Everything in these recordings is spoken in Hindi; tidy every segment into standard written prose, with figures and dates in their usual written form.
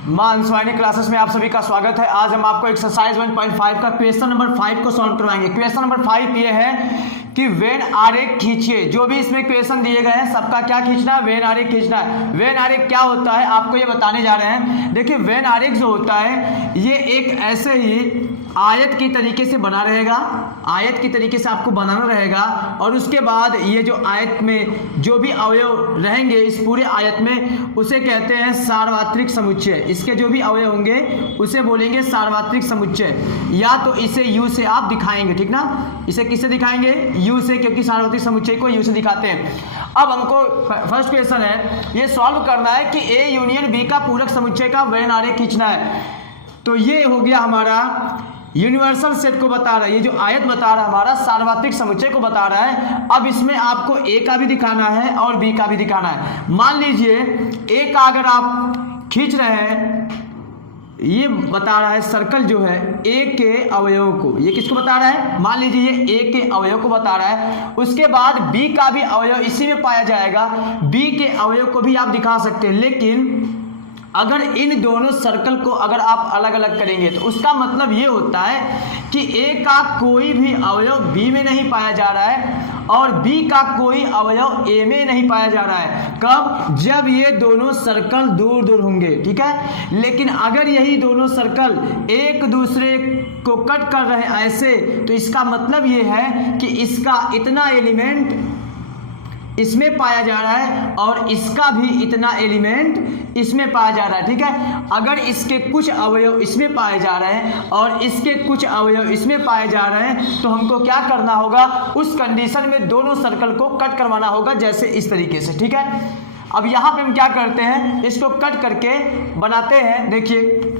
मानसवाणी क्लासेस में आप सभी का स्वागत है। आज हम आपको एक्सरसाइज 1.5 का क्वेश्चन नंबर 5 को सॉल्व करवाएंगे। क्वेश्चन नंबर 5 ये है कि वेन आरेख खींचिए। जो भी इसमें क्वेश्चन दिए गए हैं सबका क्या खींचना है, वेन आरेख खींचना है। वेन आरेख क्या होता है आपको ये बताने जा रहे हैं। देखिए वेन आरेख जो होता है ये एक ऐसे ही आयत की तरीके से बना रहेगा, आयत की तरीके से आपको बनाना रहेगा और उसके बाद ये जो आयत में जो भी अवयव रहेंगे इस पूरे आयत में उसे कहते हैं सार्वत्रिक समुच्चय। इसके जो भी अवयव होंगे उसे बोलेंगे सार्वत्रिक समुच्चय, या तो इसे यू से आप दिखाएंगे, ठीक ना। इसे किससे दिखाएंगे, यू से, क्योंकि सार्वत्रिक समुच्चय को यू से दिखाते हैं। अब हमको फर्स्ट क्वेश्चन है ये सॉल्व करना है कि ए यूनियन बी का पूरक समुच्चय का वेन आरेख खींचना है। तो ये हो गया हमारा यूनिवर्सल सेट को बता रहा है, ये जो आयत बता रहा है हमारा सार्वत्रिक समुच्चय को बता रहा है। अब इसमें आपको ए का भी दिखाना है और बी का भी दिखाना है। मान लीजिए ए का अगर आप खींच रहे हैं, ये बता रहा है सर्कल जो है ए के अवयवों को, ये किसको बता रहा है, मान लीजिए ये ए के अवयव को बता रहा है। उसके बाद बी का भी अवयव इसी में पाया जाएगा, बी के अवयव को भी आप दिखा सकते हैं। लेकिन अगर इन दोनों सर्कल को अगर आप अलग अलग करेंगे तो उसका मतलब ये होता है कि ए का कोई भी अवयव बी में नहीं पाया जा रहा है और बी का कोई अवयव ए में नहीं पाया जा रहा है। कब, जब ये दोनों सर्कल दूर दूर होंगे, ठीक है। लेकिन अगर यही दोनों सर्कल एक दूसरे को कट कर रहे हैं ऐसे, तो इसका मतलब ये है कि इसका इतना एलिमेंट इसमें पाया जा रहा है और इसका भी इतना एलिमेंट इसमें पाया जा रहा है, ठीक है। अगर इसके कुछ अवयव इसमें पाए जा रहे हैं और इसके कुछ अवयव इसमें पाए जा रहे हैं तो हमको क्या करना होगा, उस कंडीशन में दोनों सर्कल को कट करवाना होगा, जैसे इस तरीके से, ठीक है। अब यहाँ पे हम क्या करते हैं, इसको कट करके बनाते हैं। देखिए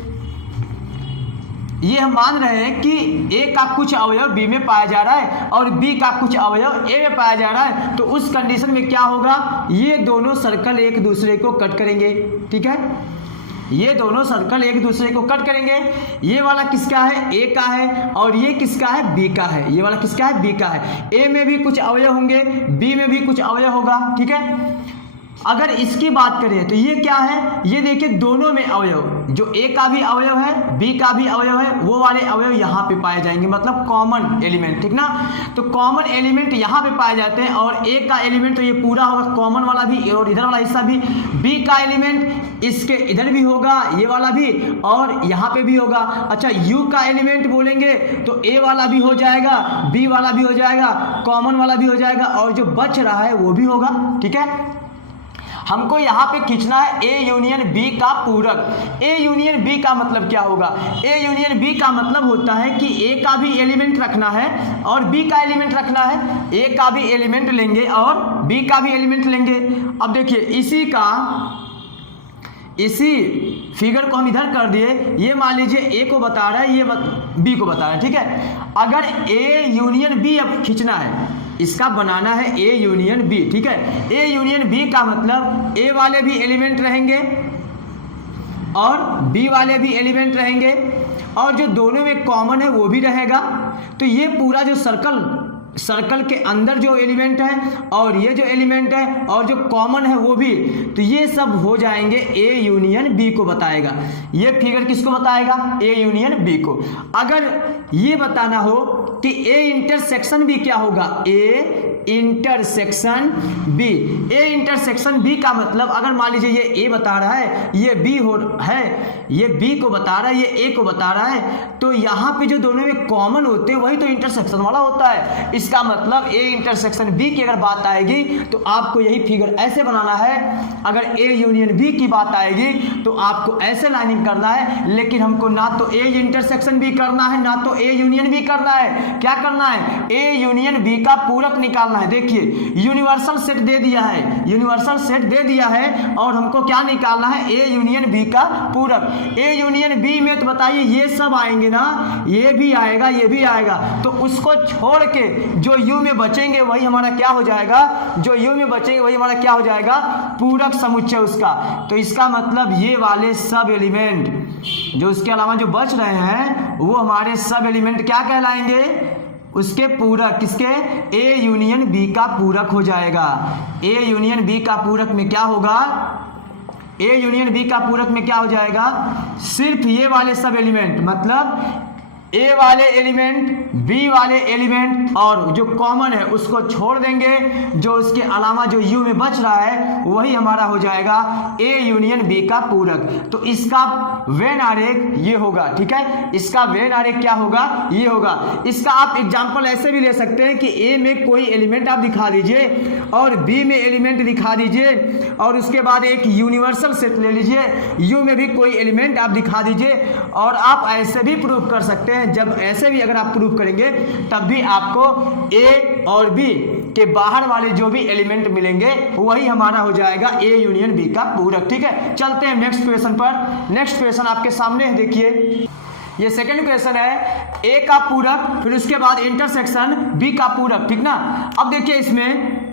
ये हम मान रहे हैं कि ए का कुछ अवयव बी में पाया जा रहा है और बी का कुछ अवयव ए में पाया जा रहा है। तो उस कंडीशन में क्या होगा, ये दोनों सर्कल एक दूसरे को कट करेंगे, ठीक है। ये दोनों सर्कल एक दूसरे को कट करेंगे। ये वाला किसका है, ए का है, और ये किसका है, बी का है। ये वाला किसका है, बी का है। ए में भी कुछ अवयव होंगे, बी में भी कुछ अवयव होगा, ठीक है। अगर इसकी बात करें तो ये क्या है, ये देखिए दोनों में अवयव, जो ए का भी अवयव है बी का भी अवयव है, वो वाले अवयव यहाँ पे पाए जाएंगे, मतलब कॉमन एलिमेंट, ठीक ना। तो कॉमन एलिमेंट यहाँ पे पाए जाते हैं और ए का एलिमेंट तो ये पूरा होगा, कॉमन वाला भी और इधर वाला हिस्सा भी। बी का एलिमेंट इसके इधर भी होगा, ये वाला भी, और यहाँ पे भी होगा। अच्छा यू का एलिमेंट बोलेंगे तो ए वाला भी हो जाएगा, बी वाला भी हो जाएगा, कॉमन वाला भी हो जाएगा, और जो बच रहा है वो भी होगा, ठीक है। हमको यहाँ पे खींचना है ए यूनियन बी का पूरक। ए यूनियन बी का मतलब क्या होगा, ए यूनियन बी का मतलब होता है कि ए का भी एलिमेंट रखना है और बी का एलिमेंट रखना है। ए का भी एलिमेंट लेंगे और बी का भी एलिमेंट लेंगे। अब देखिए इसी फिगर को हम इधर कर दिए। ये मान लीजिए ए को बता रहा है, ये बी को बता रहा है, ठीक है। अगर ए यूनियन बी अब खींचना है, इसका बनाना है ए यूनियन बी, ठीक है। ए यूनियन बी का मतलब ए वाले भी एलिमेंट रहेंगे और बी वाले भी एलिमेंट रहेंगे और जो दोनों में कॉमन है वो भी रहेगा। तो ये पूरा जो सर्कल के अंदर जो एलिमेंट है और ये जो एलिमेंट है और जो कॉमन है वो भी, तो ये सब हो जाएंगे ए यूनियन बी को बताएगा। ये फिगर किसको बताएगा, ए यूनियन बी को। अगर ये बताना हो कि ए इंटरसेक्शन बी क्या होगा, A intersection B. A intersection B का मतलब अगर मान लीजिए ये ए बता रहा है, ये बी है, ये बी को बता रहा है, ये ए को बता रहा है, तो यहाँ पे जो दोनों में कॉमन होते हैं वही तो इंटरसेक्शन वाला होता है। इसका मतलब ए इंटरसेक्शन बी की अगर बात आएगी तो आपको यही फिगर ऐसे बनाना है। अगर ए यूनियन बी की बात आएगी तो आपको ऐसे लाइनिंग करना है। लेकिन हमको ना तो ए इंटरसेक्शन बी करना है ना तो ए यूनियन बी करना है। क्या करना है, ए यूनियन बी का पूरक निकालना है। देखिए यूनिवर्सल सेट दे दिया है, यूनिवर्सल सेट दे दिया है और हमको क्या निकालना है, ए यूनियन बी का पूरक। ए यूनियन बी में तो बताइए ये सब आएंगे ना, ये भी आएगा ये भी आएगा, तो उसको छोड़ के जो यू में बचेंगे वही हमारा क्या हो जाएगा, जो यू में बचेंगे वही हमारा क्या हो जाएगा, पूरक समुच्चय उसका। तो इसका मतलब ये वाले सब एलिमेंट जो उसके अलावा जो बच रहे हैं वो हमारे सब एलिमेंट क्या कहलाएंगे, उसके पूरक। किसके, ए यूनियन बी का पूरक हो जाएगा। ए यूनियन बी का पूरक में क्या होगा, ए यूनियन बी का पूरक में क्या हो जाएगा, सिर्फ ये वाले सब एलिमेंट, मतलब ए वाले एलिमेंट, बी वाले एलिमेंट और जो कॉमन है उसको छोड़ देंगे, जो उसके अलावा जो यू में बच रहा है वही हमारा हो जाएगा ए यूनियन बी का पूरक। तो इसका वेन आरेख ये होगा, ठीक है, इसका वेन आरेख क्या होगा, ये होगा। इसका आप एग्जांपल ऐसे भी ले सकते हैं कि ए में कोई एलिमेंट आप दिखा दीजिए और बी में एलिमेंट दिखा दीजिए और उसके बाद एक यूनिवर्सल सेट ले लीजिए, यू में भी कोई एलिमेंट आप दिखा दीजिए और आप ऐसे भी प्रूव कर सकते हैं। जब ऐसे भी अगर आप प्रूव करेंगे तब भी आपको ए और बी के बाहर वाले जो भी एलिमेंट मिलेंगे वही हमारा हो जाएगा ए यूनियन बी का पूरक, ठीक है। चलते हैं नेक्स्ट क्वेश्चन पर। नेक्स्ट क्वेश्चन आपके सामने है, देखिए ये सेकंड क्वेश्चन है, ए का पूरक फिर उसके बाद इंटरसेक्शन बी का पूरक, ठीक ना। अब देखिए इसमें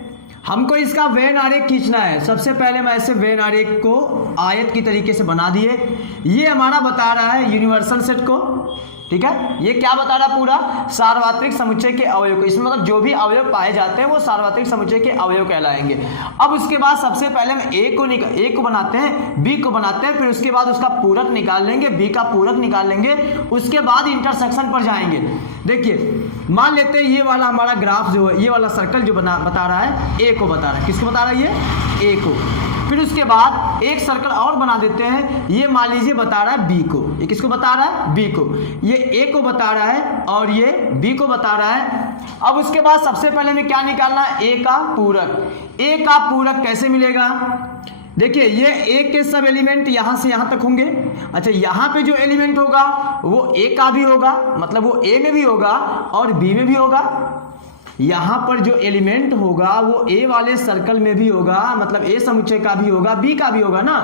हमको इसका वेन आरेख खींचना है। सबसे पहले मैं ऐसे वेन आरेख को आयत की तरीके से बना दिए। ये हमारा बता रहा है यूनिवर्सल सेट को, ठीक है। ये क्या बता रहा, पूरा सार्वत्रिक समुच्चय के अवयव को, इसमें मतलब जो भी अवयव पाए जाते हैं वो सार्वत्रिक समुच्चय के अवयव कहलाएंगे। अब उसके बाद सबसे पहले हम ए को बनाते हैं, बी को बनाते हैं, फिर उसके बाद उसका पूरक निकाल लेंगे, बी का पूरक निकाल लेंगे, उसके बाद इंटरसेक्शन पर जाएंगे। देखिए मान लेते हैं ये वाला हमारा ग्राफ जो है, ये वाला सर्कल जो बता रहा है ए को बता रहा है, किसको बता रहा है, ये ए को। फिर उसके बाद एक सर्कल और बना देते हैं, ये मान लीजिए बता रहा है बी को, ये किसको बता रहा है, बी को, ये ए को बता रहा है और ये बी को बता रहा है। अब उसके बाद सबसे पहले हमें क्या निकालना है, ए का पूरक। ए का पूरक कैसे मिलेगा, देखिए ये ए के सब एलिमेंट यहां से यहां तक होंगे। अच्छा यहां पे जो एलिमेंट होगा वो ए का भी होगा, मतलब वो ए में भी होगा और बी में भी होगा। यहां पर जो एलिमेंट होगा वो ए वाले सर्कल में भी होगा, मतलब ए समुच्चय का भी होगा, बी का भी होगा ना।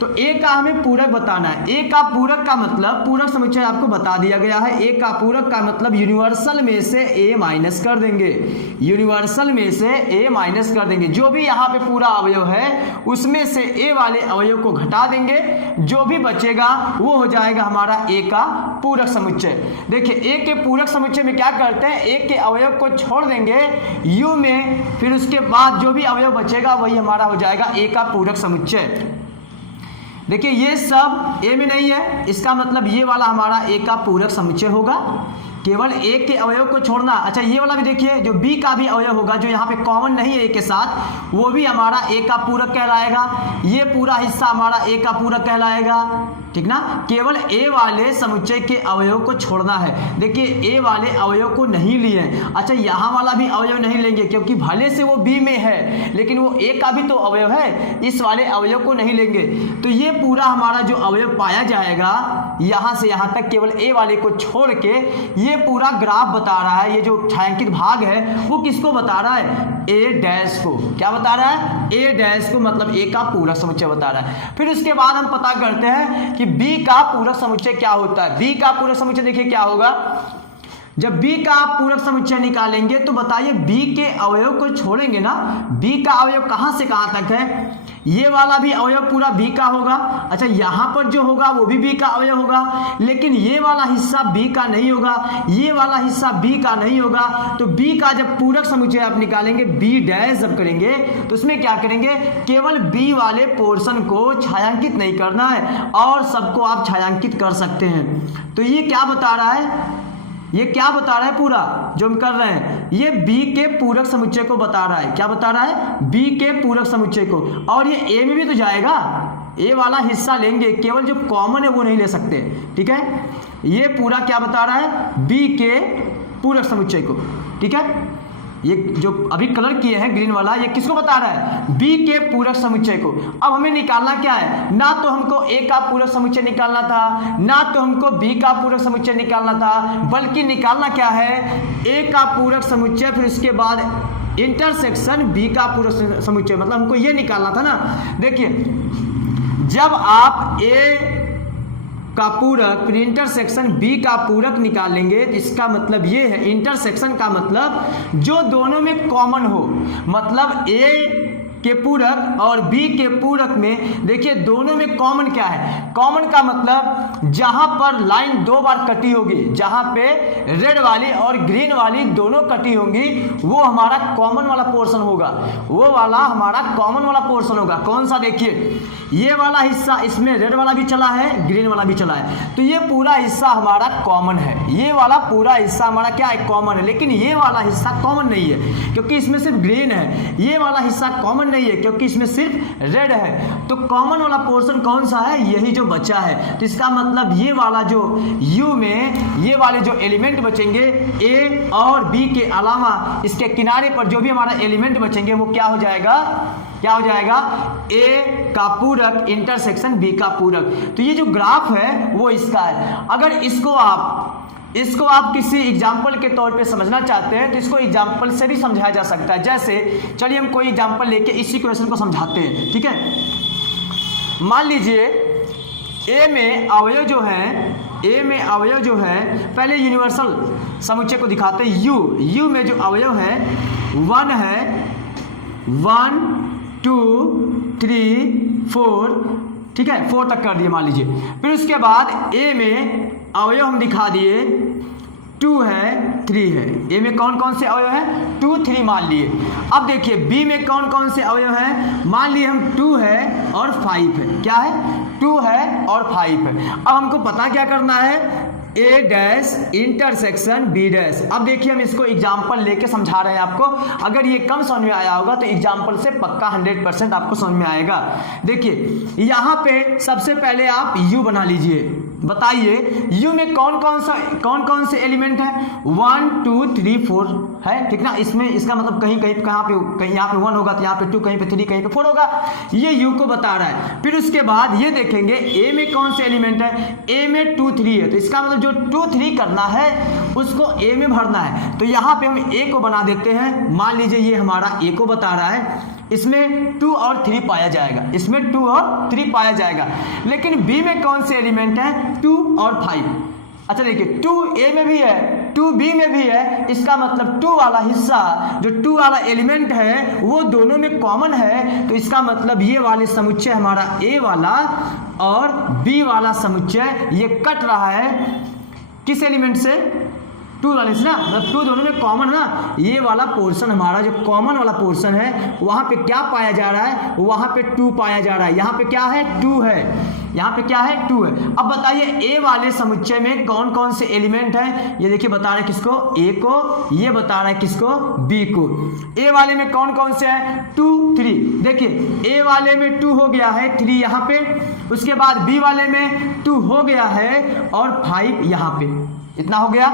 तो ए का हमें पूरक बताना है। ए का पूरक का मतलब, पूरक समुच्चय आपको बता दिया गया है। ए का पूरक का मतलब यूनिवर्सल में से ए माइनस कर देंगे, यूनिवर्सल में से ए माइनस कर देंगे। जो भी यहाँ पे पूरा अवयव है उसमें से ए वाले अवयव को घटा देंगे, जो भी बचेगा वो हो जाएगा हमारा ए का पूरक समुच्चय। देखिए ए के पूरक समुच्चय में क्या करते हैं, ए के अवयव को छोड़ देंगे यू में, फिर उसके बाद जो भी अवयव बचेगा वही हमारा हो जाएगा ए का पूरक समुच्चय। देखिए ये सब ए में नहीं है, इसका मतलब ये वाला हमारा ए का पूरक समुच्चय होगा, केवल ए के अवयव को छोड़ना। अच्छा ये वाला भी देखिए, जो बी का भी अवयव होगा जो यहाँ पे कॉमन नहीं है ए के साथ, वो भी हमारा ए का पूरक कहलाएगा। ये पूरा हिस्सा हमारा ए का पूरक कहलाएगा, ठीक ना। केवल ए वाले समुच्चय के अवयव को छोड़ना है। देखिए ए वाले अवयव को नहीं लिए। अच्छा यहाँ वाला भी अवयव नहीं लेंगे क्योंकि भले से वो बी में है लेकिन वो ए का भी तो अवयव है, इस वाले अवयव को नहीं लेंगे। तो ये पूरा हमारा जो अवयव पाया जाएगा यहाँ से यहाँ तक केवल ए वाले को छोड़ के, ये पूरा ग्राफ बता रहा है। ये जो छायांकित भाग है वो किसको बता रहा है, ए डैश को। क्या बता रहा है, ए डैश को, मतलब ए का पूरक समुच्चय बता रहा है। फिर उसके बाद हम पता करते हैं कि बी का पूरक समुच्चय क्या होता है। बी का पूरक समुच्चय देखिए क्या होगा, जब बी का आप पूरक समुच्चय निकालेंगे तो बताइए बी के अवयव को छोड़ेंगे ना। बी का अवयव कहां से कहां तक है, ये वाला भी अवयव पूरा बी का होगा। अच्छा यहां पर जो होगा वो भी बी का अवयव होगा, लेकिन ये वाला हिस्सा बी का नहीं होगा, ये वाला हिस्सा बी का नहीं होगा। तो बी का जब पूरक समुच्चय आप निकालेंगे, बी डैश जब करेंगे तो उसमें क्या करेंगे, केवल बी वाले पोर्शन को छायांकित नहीं करना है और सबको आप छायांकित कर सकते हैं। तो ये क्या बता रहा है, ये क्या बता रहा है पूरा जो हम कर रहे हैं, ये बी के पूरक समुच्चय को बता रहा है। क्या बता रहा है, बी के पूरक समुच्चय को। और ये ए में भी तो जाएगा, ए वाला हिस्सा लेंगे, केवल जो कॉमन है वो नहीं ले सकते, ठीक है। ये पूरा क्या बता रहा है, बी के पूरक समुच्चय को, ठीक है। ये जो अभी कलर किए हैं ग्रीन वाला, ये किसको बता रहा है, बी के पूरक समुच्चय को। अब हमें निकालना क्या है, ना तो हमको ए का पूरक समुच्चय निकालना था, ना तो हमको बी का पूरक समुच्चय निकालना था, बल्कि निकालना क्या है, ए का पूरक समुच्चय, फिर उसके बाद इंटरसेक्शन बी का पूरक समुच्चय। मतलब हमको ये निकालना था ना। देखिए जब आप ए का पूरक फिर इंटरसेक्शन बी का पूरक निकालेंगे, इसका मतलब ये है, इंटरसेक्शन का मतलब जो दोनों में कॉमन हो, मतलब ए के पूरक और बी के पूरक में देखिए दोनों में कॉमन क्या है। कॉमन का मतलब जहां पर लाइन दो बार कटी होगी, जहां पे रेड वाली और ग्रीन वाली दोनों कटी होंगी, वो हमारा कॉमन वाला पोर्शन होगा, वो वाला हमारा कॉमन वाला पोर्शन होगा। कौन सा, देखिए ये वाला हिस्सा, इसमें रेड वाला भी चला है, ग्रीन वाला भी चला है, तो ये पूरा हिस्सा हमारा कॉमन है। ये वाला पूरा हिस्सा हमारा क्या है, कॉमन है। लेकिन ये वाला हिस्सा कॉमन नहीं है क्योंकि इसमें सिर्फ ग्रीन है। ये वाला हिस्सा कॉमन नहीं है क्योंकि इसमें सिर्फ रेड है। तो कॉमन वाला पोर्शन कौन सा है, यही जो बचा है। तो इसका मतलब ये वाला जो यू में ये वाले जो एलिमेंट बचेंगे ए और बी के अलावा इसके किनारे पर जो भी हमारा एलिमेंट बचेंगे वो क्या हो जाएगा, क्या हो जाएगा, ए का पूरक इंटरसेक्शन बी का पूरक। तो ये जो ग्राफ है वो इसका है। अगर इसको आप किसी एग्जाम्पल के तौर पे समझना चाहते हैं तो इसको एग्जाम्पल से भी समझाया जा सकता है। जैसे चलिए हम कोई एग्जाम्पल लेके इस इक्वेशन को समझाते हैं, ठीक है। मान लीजिए ए में अवयव जो है, पहले यूनिवर्सल समुच्चय को दिखाते हैं। यू में जो अवयव है 1 है, 1 2 3 4, ठीक है, 4 तक कर दिए मान लीजिए। फिर उसके बाद ए में अवयव हम दिखा दिए 2 है, 3 है। ए में कौन कौन से अवयव है, 2 3 मान लिए। अब देखिए बी में कौन कौन से अवयव है, मान लिए हम 2 है और 5 है। क्या है, 2 है और 5 है। अब हमको पता क्या करना है, ए डैश इंटरसेक्शन बी डैश। अब देखिए हम इसको एग्जाम्पल लेके समझा रहे हैं आपको। अगर ये कम समझ में आया होगा तो एग्जाम्पल से पक्का 100% आपको समझ में आएगा। देखिए यहाँ पे सबसे पहले आप यू बना लीजिए। बताइए यू में कौन कौन से एलिमेंट है, 1 2 3 4 है, ठीक ना। इसमें इसका मतलब कहीं यहाँ पे 1 होगा तो यहाँ पे 2, कहीं पे 3, कहीं पे 4 होगा। ये यू को बता रहा है। फिर उसके बाद ये देखेंगे ए में कौन से एलिमेंट है, ए में 2 3 है, तो इसका मतलब जो 2 3 करना है उसको ए में भरना है। तो यहाँ पे हम ए को बना देते हैं। मान लीजिए ये हमारा ए को बता रहा है, इसमें 2 और 3 पाया जाएगा, इसमें 2 और 3 पाया जाएगा। लेकिन बी में कौन से एलिमेंट है, 2 और 5। अच्छा देखिए 2 ए में भी है, 2 बी में भी है, इसका मतलब 2 वाला हिस्सा, जो 2 वाला एलिमेंट है वो दोनों में कॉमन है। तो इसका मतलब ये वाले समुच्चय हमारा ए वाला और बी वाला समुच्चय ये कट रहा है किस एलिमेंट से, 2 वाले से ना, मतलब 2 दोनों में कॉमन ना। ये वाला पोर्शन हमारा जो कॉमन वाला पोर्शन है वहाँ पे क्या पाया जा रहा है, वहाँ पे 2 पाया जा रहा है। यहाँ पे क्या है, 2 है, यहाँ पे क्या है, 2 है। अब बताइए ए वाले समुच्चय में कौन कौन से एलिमेंट हैं, ये देखिए बता रहा है किसको, ए को, ये बता रहा है किसको, बी को। ए वाले में कौन कौन से हैं, 2 3। देखिए ए वाले में 2 हो गया है, 3 यहाँ पे। उसके बाद बी वाले में 2 हो गया है और 5 यहाँ पे, इतना हो गया।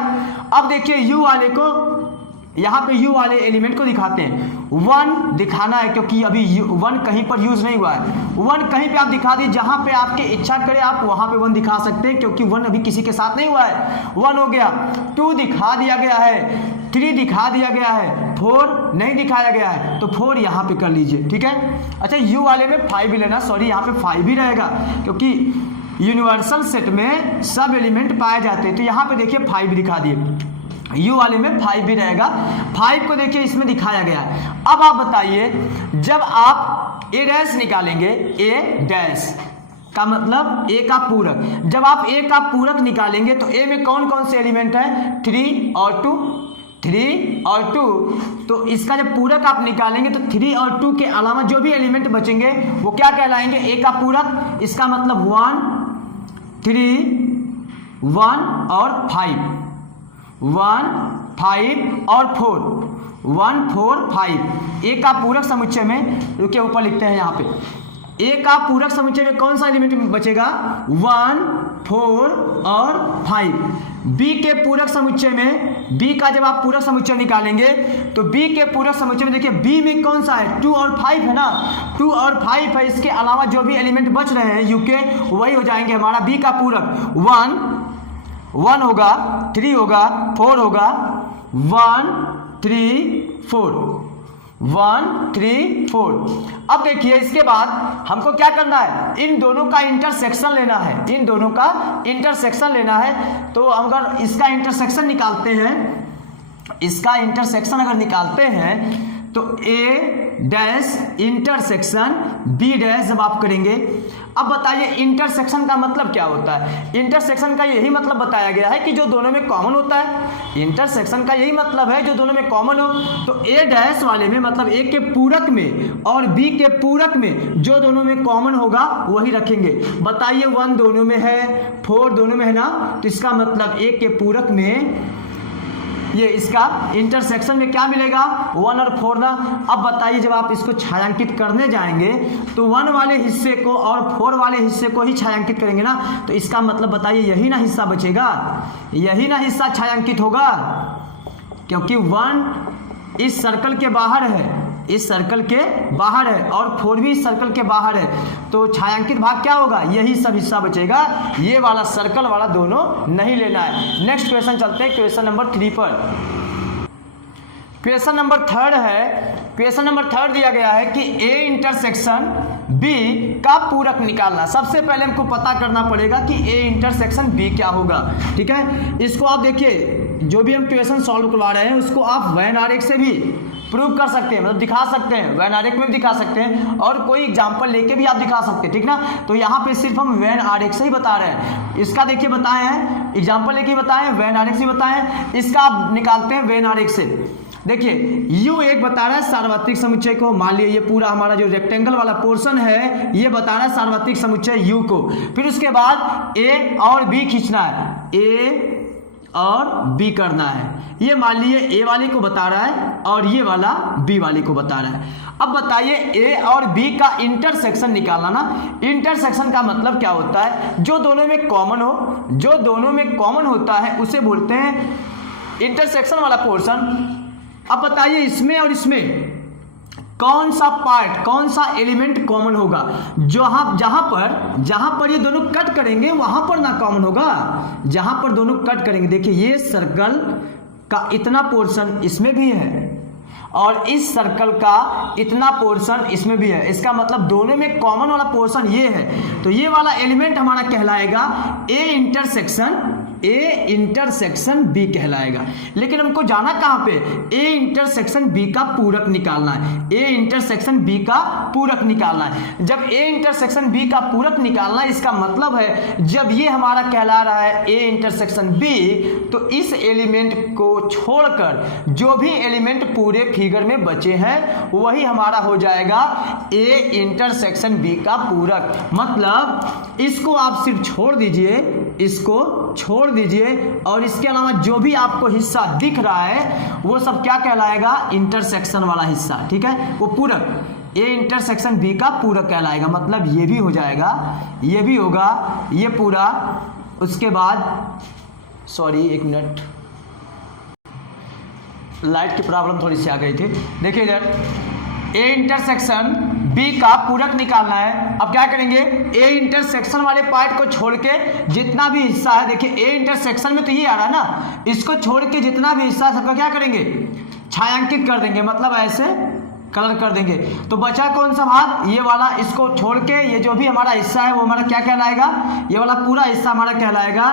अब देखिए यू वाले को, यहाँ पे यू वाले एलिमेंट को दिखाते हैं। 1 दिखाना है क्योंकि अभी 1 कहीं पर यूज नहीं हुआ है। 1 कहीं पे आप दिखा दी, जहां पे आपकी इच्छा करे आप वहां पे 1 दिखा सकते हैं क्योंकि 1 अभी किसी के साथ नहीं हुआ है। 1 हो गया, 2 दिखा दिया गया है, 3 दिखा दिया गया है, 4 नहीं दिखाया गया है, तो 4 यहाँ पे कर लीजिए, ठीक है। अच्छा यू वाले में 5 भी लेना, सॉरी यहाँ पे 5 भी रहेगा क्योंकि यूनिवर्सल सेट में सब एलिमेंट पाए जाते हैं। तो यहाँ पे देखिए 5 दिखा दिए, यू वाले में 5 भी रहेगा। 5 को देखिए इसमें दिखाया गया है। अब आप बताइए जब आप ए डैश निकालेंगे, ए डैश का मतलब ए का पूरक, जब आप ए का पूरक निकालेंगे तो ए में कौन कौन से एलिमेंट है, 3 और 2, 3 और 2। तो इसका जब पूरक आप निकालेंगे तो 3 और 2 के अलावा जो भी एलिमेंट बचेंगे वो क्या कहलाएंगे, ए का पूरक। इसका मतलब 1 3 1 और 5, 1 5 और 4, 1 4 5। ए का पूरक समुच्चय में, रुके ऊपर लिखते हैं यहाँ पे, ए का पूरक समुच्चय में कौन सा एलिमेंट बचेगा, 1 4 और 5। बी के पूरक समुच्चय में, बी का जब आप पूरक समुच्चय निकालेंगे तो बी के पूरक समुच्चय में देखिए बी में कौन सा है, 2 और 5 है ना, 2 और 5 है। इसके अलावा जो भी एलिमेंट बच रहे हैं यू के वही हो जाएंगे हमारा बी का पूरक। 1 होगा, 3 होगा, 4 होगा, 1 3 4, 1 3 4। अब देखिए इसके बाद हमको क्या करना है, इन दोनों का इंटरसेक्शन लेना है, इन दोनों का इंटरसेक्शन लेना है। तो अगर इसका इंटरसेक्शन निकालते हैं, इसका इंटरसेक्शन अगर निकालते हैं तो ए डैश इंटरसेक्शन बी डैश जब आप करेंगे, अब बताइए इंटरसेक्शन का मतलब क्या होता है। इंटरसेक्शन का यही मतलब बताया गया है कि जो दोनों में कॉमन होता है। इंटरसेक्शन का यही मतलब है जो दोनों में कॉमन हो। तो ए डैश वाले में मतलब ए के पूरक में और बी के पूरक में जो दोनों में कॉमन होगा वही रखेंगे। बताइए 1 दोनों में है, 4 दोनों में है ना, तो इसका मतलब ए के पूरक में ये इसका इंटरसेक्शन में क्या मिलेगा 1 और 4 ना। अब बताइए जब आप इसको छायांकित करने जाएंगे तो 1 वाले हिस्से को और 4 वाले हिस्से को ही छायांकित करेंगे ना, तो इसका मतलब बताइए यही ना हिस्सा बचेगा, यही ना हिस्सा छायांकित होगा, क्योंकि 1 इस सर्कल के बाहर है, इस सर्कल के बाहर है और 4 भी इस सर्कल के बाहर है, तो छायांकित भाग क्या होगा, यही सब हिस्सा बचेगा, ये वाला सर्कल वाला दोनों नहीं लेना है। नेक्स्ट क्वेश्चन चलते हैं क्वेश्चन नंबर 3 पर। क्वेश्चन नंबर 3 है, क्वेश्चन नंबर 3 दिया गया है कि ए इंटरसेक्शन बी का पूरक निकालना। सबसे पहले हमको पता करना पड़ेगा कि ए इंटरसेक्शन बी क्या होगा। ठीक है, इसको आप देखिए जो भी हम क्वेश्चन सॉल्व करवा रहे हैं उसको आप वेन आरेख से भी प्रूव कर सकते हैं, मतलब दिखा सकते हैं, वेन आरेख में भी दिखा सकते हैं और कोई एग्जांपल लेके भी आप दिखा सकते हैं। ठीक ना, तो यहाँ पे सिर्फ हम वेन आरेख से ही बता रहे हैं। इसका देखिए बताए हैं, एग्जांपल लेके बताए हैं, वेन आरेख से बताए हैं, इसका आप निकालते हैं वेन आरेख से। देखिए U1 बता रहा है सार्वत्रिक समुच्चय को, मान लिया ये पूरा हमारा जो रेक्टेंगल वाला पोर्शन है ये बता रहा है सार्वत्रिक समुच्चय U को। फिर उसके बाद A और B खींचना है, A और B करना है। ये मान लिए A वाले को बता रहा है और ये वाला B वाले को बता रहा है। अब बताइए A और B का इंटरसेक्शन निकालना ना। इंटरसेक्शन का मतलब क्या होता है, जो दोनों में कॉमन हो, जो दोनों में कॉमन होता है उसे बोलते हैं इंटरसेक्शन वाला पोर्शन। अब बताइए इसमें और इसमें कौन सा पार्ट, कौन सा एलिमेंट कॉमन होगा। जहां पर ये दोनों कट करेंगे वहां पर ना कॉमन होगा, जहां पर दोनों कट करेंगे। देखिए ये सर्कल का इतना पोर्शन इसमें भी है और इस सर्कल का इतना पोर्शन इसमें भी है, इसका मतलब दोनों में कॉमन वाला पोर्शन ये है, तो ये वाला एलिमेंट हमारा कहलाएगा ए इंटरसेक्शन बी कहलाएगा। लेकिन हमको जाना कहां पे, ए इंटरसेक्शन बी का पूरक निकालना है, ए इंटरसेक्शन बी का पूरक निकालना है। जब ए इंटरसेक्शन बी का पूरक निकालना है इसका मतलब है जब ये हमारा कहला रहा है ए इंटरसेक्शन बी, तो इस एलिमेंट को छोड़कर जो भी एलिमेंट पूरे फिगर में बचे हैं वही हमारा हो जाएगा ए इंटरसेक्शन बी का पूरक। मतलब इसको आप सिर्फ छोड़ दीजिए, इसको छोड़ दीजिए और इसके अलावा जो भी आपको हिस्सा दिख रहा है वो सब क्या कहलाएगा, इंटरसेक्शन वाला हिस्सा। ठीक है, वो पूरक ए इंटरसेक्शन बी का पूरक कहलाएगा। मतलब ये भी हो जाएगा, ये भी होगा, ये पूरा। उसके बाद सॉरी एक मिनट, लाइट की प्रॉब्लम थोड़ी सी आ गई थी। देखिए इधर ए इंटरसेक्शन बी का पूरक निकालना है। अब क्या करेंगे, ए इंटरसेक्शन वाले पार्ट को छोड़ के जितना भी हिस्सा है, देखिए ए इंटरसेक्शन में तो ये आ रहा है ना, इसको छोड़ के जितना भी हिस्सा सबका क्या करेंगे, छायांकित कर देंगे, मतलब ऐसे कलर कर देंगे। तो बचा कौन सा भाग, ये वाला, इसको छोड़ के ये जो भी हमारा हिस्सा है वो हमारा क्या कहलाएगा, ये वाला पूरा हिस्सा हमारा कहलाएगा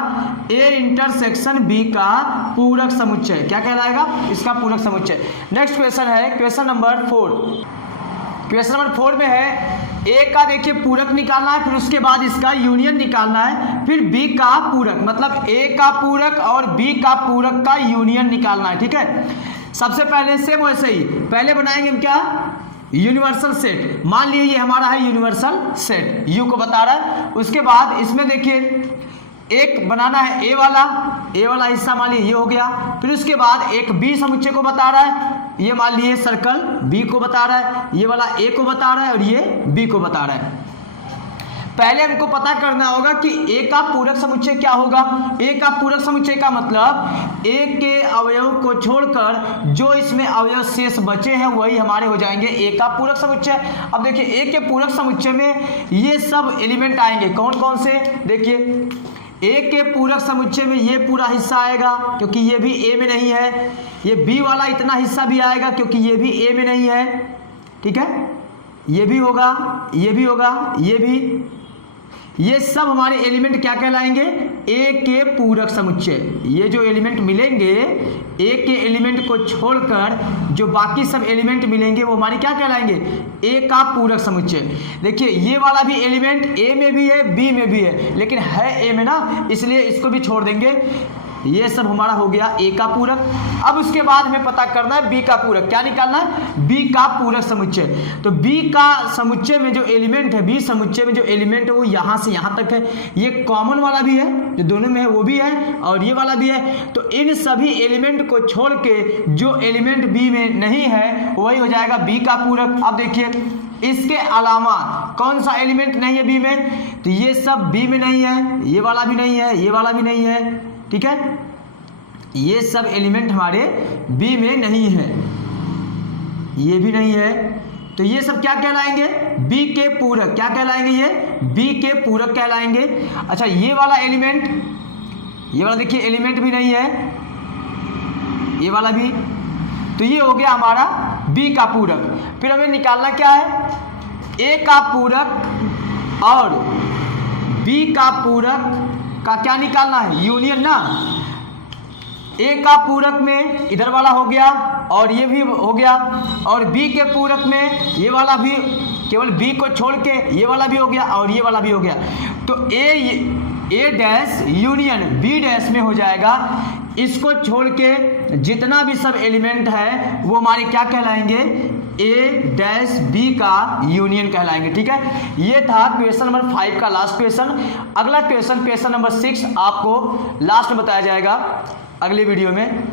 ए इंटरसेक्शन बी का पूरक समुच्चय। क्या कहलाएगा, इसका पूरक समुच्चय। नेक्स्ट क्वेश्चन है क्वेश्चन नंबर 4। क्वेश्चन नंबर 4 में है ए का देखिए पूरक निकालना है, फिर उसके बाद इसका यूनियन निकालना है, फिर बी का पूरक, मतलब ए का पूरक और बी का पूरक का यूनियन निकालना है। ठीक है, सबसे पहले सेम वैसे ही पहले बनाएंगे हम क्या, यूनिवर्सल सेट। मान लीजिए ये हमारा है यूनिवर्सल सेट, यू को बता रहा है। उसके बाद इसमें देखिए एक बनाना है ए वाला हिस्सा, मान लीजिए ये हो गया। फिर उसके बाद एक बी समुच्चय को बता रहा है, ये मान लीजिए सर्कल बी को बता रहा है, ये वाला ए को बता रहा है और ये बी को बता रहा है। पहले हमको पता करना होगा कि ए का पूरक समुच्चय क्या होगा। ए का पूरक समुच्चय का मतलब ए के अवयव को छोड़कर जो इसमें अवयव शेष बचे हैं वही हमारे हो जाएंगे ए का पूरक समुच्चय। अब देखिए ए के पूरक समुच्चय में ये सब एलिमेंट आएंगे, कौन कौन से, देखिए ए के पूरक समुच्चय में ये पूरा हिस्सा आएगा क्योंकि ये भी ए में नहीं है, ये बी वाला इतना हिस्सा भी आएगा क्योंकि ये भी ए में नहीं है। ठीक है, ये भी होगा, ये भी होगा, ये भी, ये सब हमारे एलिमेंट क्या कहलाएंगे, ए के पूरक समुच्चय। ये जो एलिमेंट मिलेंगे ए के एलिमेंट को छोड़कर जो बाकी सब एलिमेंट मिलेंगे वो हमारे क्या कहलाएंगे, ए का पूरक समुच्चय। देखिए ये वाला भी एलिमेंट ए में भी है बी में भी है, लेकिन है ए में ना, इसलिए इसको भी छोड़ देंगे। ये सब हमारा हो गया ए का पूरक। अब उसके बाद हमें पता करना है बी का पूरक। क्या निकालना है, बी का पूरक समुच्चय। तो बी का समुच्चय में जो एलिमेंट है, बी समुच्चय में जो एलिमेंट है वो यहाँ से यहाँ तक है। ये कॉमन वाला भी है जो दोनों में है वो भी है, और ये वाला भी है। तो इन सभी एलिमेंट को छोड़ के जो एलिमेंट बी में नहीं है वही हो जाएगा बी का पूरक। अब देखिए इसके अलावा कौन सा एलिमेंट नहीं है बी में, तो ये सब बी में नहीं है, ये वाला भी नहीं है, ये वाला भी नहीं है, ठीक है। ये सब एलिमेंट हमारे बी में नहीं है, ये भी नहीं है। तो ये सब क्या कहलाएंगे, बी के पूरक। क्या कहलाएंगे, ये बी के पूरक कहलाएंगे। अच्छा ये वाला एलिमेंट, ये वाला देखिए एलिमेंट भी नहीं है, ये वाला भी, तो ये हो गया हमारा बी का पूरक। फिर हमें निकालना क्या है, ए का पूरक और बी का पूरक का क्या निकालना है, यूनियन ना। ए का पूरक में इधर वाला हो गया और ये भी हो गया, और बी के पूरक में ये वाला भी, केवल बी को छोड़ के ये वाला भी हो गया और ये वाला भी हो गया। तो ए डैश यूनियन बी डैश में हो जाएगा। इसको छोड़ के जितना भी सब एलिमेंट है वो हमारे क्या कहलाएंगे, ए डैश बी का यूनियन कहलाएंगे, ठीक है। ये था क्वेश्चन नंबर 5 का लास्ट क्वेश्चन। अगला क्वेश्चन, क्वेश्चन नंबर 6 आपको लास्ट में बताया जाएगा अगली वीडियो में।